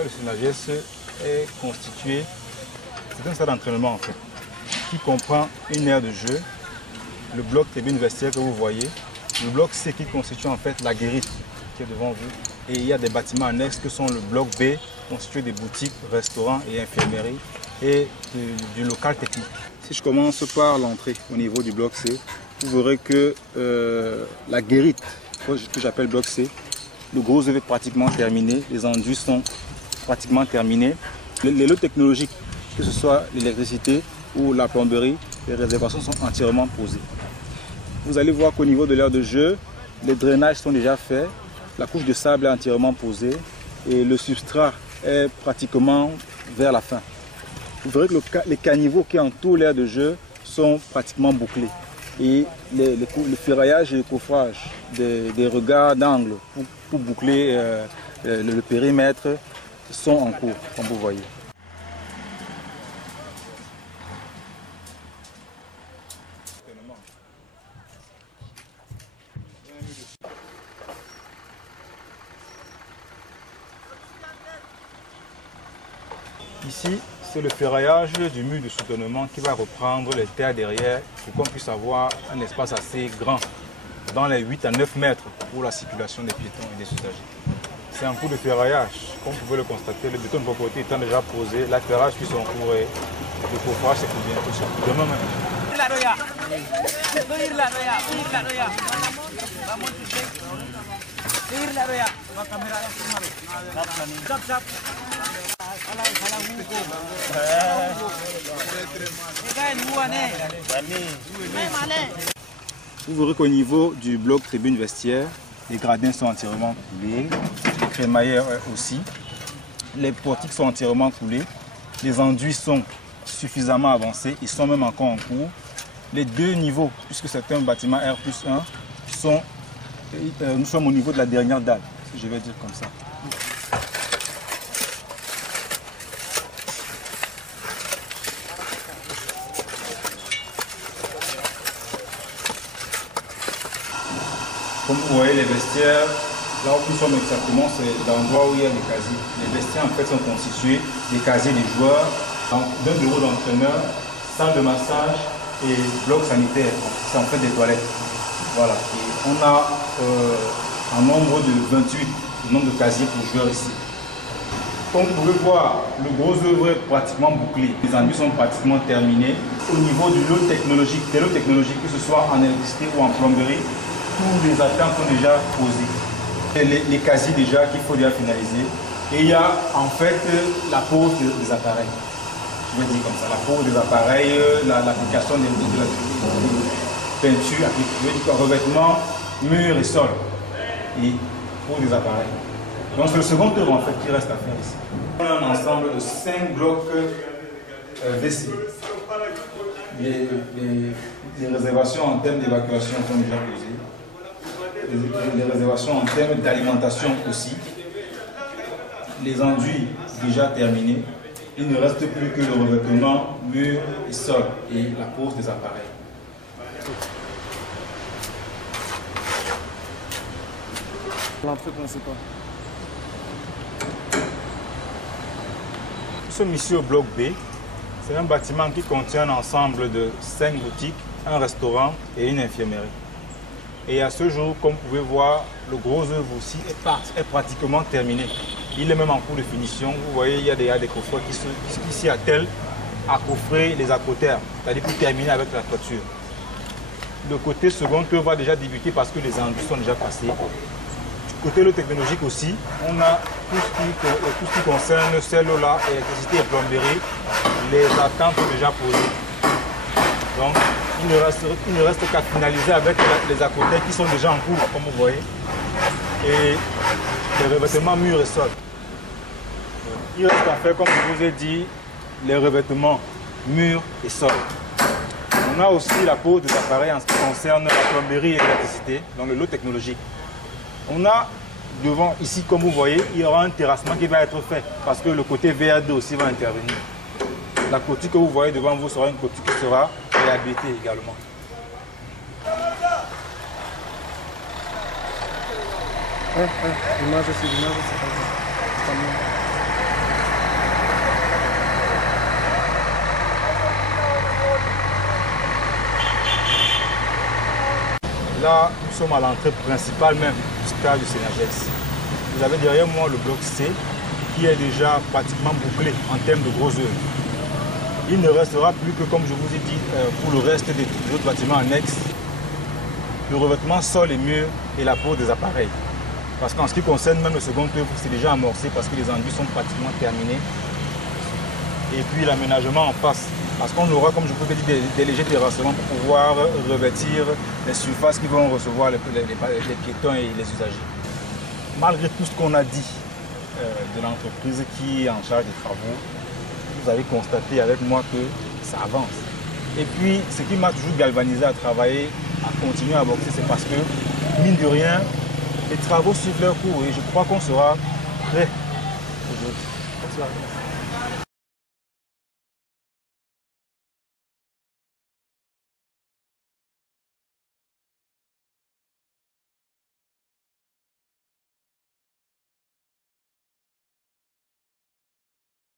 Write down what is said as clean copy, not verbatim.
fait, le SENAGES est constitué, c'est un stade d'entraînement en fait, qui comprend une aire de jeu, le bloc tribune vestiaire que vous voyez, le bloc C qui constitue en fait la guérite qui est devant vous, et il y a des bâtiments annexes que sont le bloc B, constitué des boutiques, restaurants et infirmeries, et du local technique. Si je commence par l'entrée au niveau du bloc C, vous verrez que la guérite, que j'appelle bloc C, le gros œuvre est pratiquement terminé, les enduits sont pratiquement terminés. Les lots technologiques, que ce soit l'électricité ou la plomberie, les réservations sont entièrement posées. Vous allez voir qu'au niveau de l'aire de jeu, les drainages sont déjà faits, la couche de sable est entièrement posée et le substrat est pratiquement vers la fin. Vous verrez que les caniveaux qui entourent l'aire de jeu sont pratiquement bouclés. Et le ferraillage et le coffrage des regards d'angle pour boucler le périmètre sont en cours, comme vous voyez. Ici, c'est le ferraillage du mur de soutenement qui va reprendre les terres derrière pour qu'on puisse avoir un espace assez grand, dans les 8 à 9 mètres pour la circulation des piétons et des usagers. C'est un coup de ferraillage, comme vous pouvez le constater, le béton de propreté étant déjà posé, l'atterrage suit son cours et le coffrage c'est pour bientôt ça. Demain même. Vous verrez qu'au niveau du bloc tribune vestiaire, les gradins sont entièrement coulés, les crémaillères aussi, les portiques sont entièrement coulés, les enduits sont suffisamment avancés, ils sont même encore en cours. Les deux niveaux, puisque c'est un bâtiment R+1, nous sommes au niveau de la dernière dalle, je vais dire comme ça. Comme vous voyez, les vestiaires, là où nous sommes exactement, c'est l'endroit où il y a les casiers. Les vestiaires en fait sont constitués des casiers des joueurs, d'un bureau d'entraîneur, salle de massage et bloc sanitaire. C'est en fait des toilettes. Voilà. Et on a un nombre de 28, le nombre de casiers pour joueurs ici. Comme vous pouvez voir, le gros œuvre est pratiquement bouclé. Les enduits sont pratiquement terminés. Au niveau du lot technologique, des lots technologiques, que ce soit en électricité ou en plomberie, tous les attentes sont déjà posés. Les casiers déjà qu'il faut déjà finaliser. Et il y a en fait la pose des appareils. Je vais dire comme ça, la pose des appareils, l'application de la peinture, je vais dire revêtement, mur et sol. Et pose des appareils. Donc c'est le second œuvre en fait qui reste à faire ici. On a un ensemble de 5 blocs WC. Les réservations en termes d'évacuation sont déjà posées. Les réservations en termes d'alimentation aussi. Les enduits déjà terminés. Il ne reste plus que le revêtement, mur et sol et la pose des appareils. L'entrée principale. Nous sommes ici au bloc B. C'est un bâtiment qui contient un ensemble de 5 boutiques, un restaurant et une infirmerie. Et à ce jour, comme vous pouvez voir, le gros œuvre aussi est pratiquement terminé. Il est même en cours de finition. Vous voyez, il y a des coffreurs qui s'y attellent à coffrer les acotères, c'est-à-dire pour terminer avec la toiture. Le côté second œuvre va déjà débuter parce que les enduits sont déjà passés. Côté lot technologique aussi, on a tout ce qui concerne ces lots-là, électricité et plomberie. Les attentes sont déjà posées. Donc, il ne reste qu'à finaliser avec les acotères qui sont déjà en cours, comme vous voyez. Et les revêtements murs et sol. Il reste à faire, comme je vous ai dit, les revêtements murs et sol. On a aussi la pose des appareils en ce qui concerne la plomberie et l'électricité, donc le lot technologique. On a devant, ici comme vous voyez, il y aura un terrassement qui va être fait parce que le côté VA2 aussi va intervenir. La clôture que vous voyez devant vous sera une clôture qui sera réhabilitée également. L'image, c'est l'image, c'est pas Là, nous sommes à l'entrée principale même du stade du Sénagès. Vous avez derrière moi le bloc C qui est déjà pratiquement bouclé en termes de gros œuvres. Il ne restera plus que, comme je vous ai dit, pour le reste des autres bâtiments annexes, le revêtement sol et mur et la pose des appareils. Parce qu'en ce qui concerne même le second œuvre, c'est déjà amorcé parce que les enduits sont pratiquement terminés. Et puis l'aménagement en face. Parce qu'on aura, comme je vous ai dit, des légers terrassements pour pouvoir revêtir les surfaces qui vont recevoir les piétons et les usagers. Malgré tout ce qu'on a dit de l'entreprise qui est en charge des travaux, vous avez constaté avec moi que ça avance. Et puis, ce qui m'a toujours galvanisé à travailler, à continuer à boxer, c'est parce que, mine de rien, les travaux suivent leur cours et je crois qu'on sera prêt aujourd'hui.